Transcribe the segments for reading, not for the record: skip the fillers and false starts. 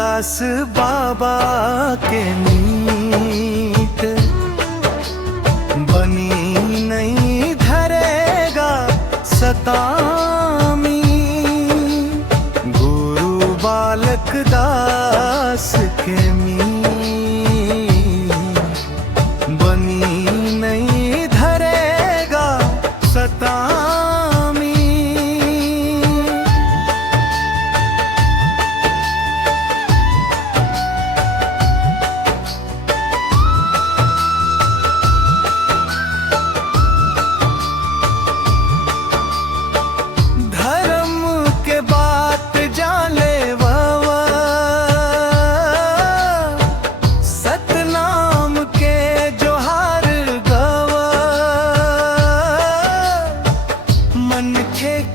दास बाबा के मीत बनी नहीं धरेगा सतामी। गुरु बालक दास के मीत बनी नहीं धरेगा सतामी।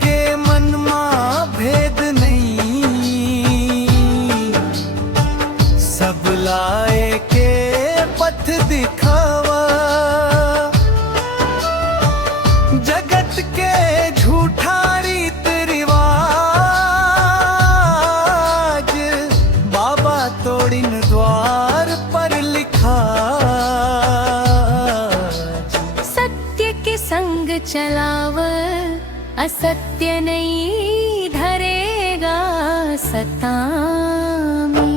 के मन मां भेद नहीं, सब लाए के पथ दिखावा। जगत के झूठा रीत रिवाज बाबा तोड़िन द्वार पर लिखा। सत्य के संग चलाव असत्य नहीं धरेगा सतामी।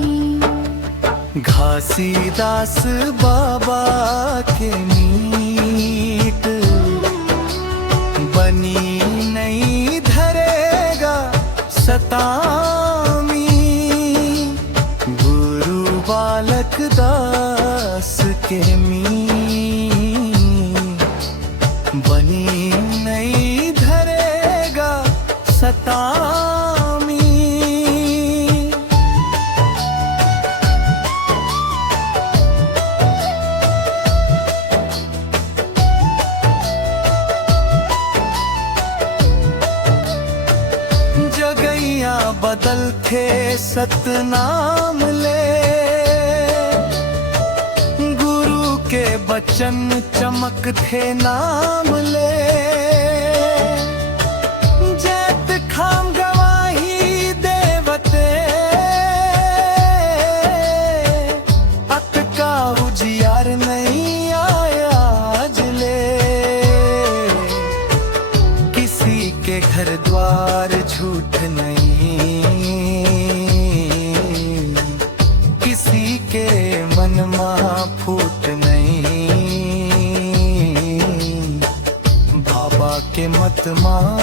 घासीदास बाबा के मीत बनी नहीं धरेगा सतामी। गुरु बालक दास के मीत बनी नहीं धरेगा सतामी। जगैया बदल थे सतनाम ले, गुरु के बचन चमक थे नाम ले। जैत खाम गवाही देवते अत का उजियार नहीं आया आज ले। किसी के घर द्वार झूठ नहीं, किसी के मन मां फूट नहीं। बाबा के मत मां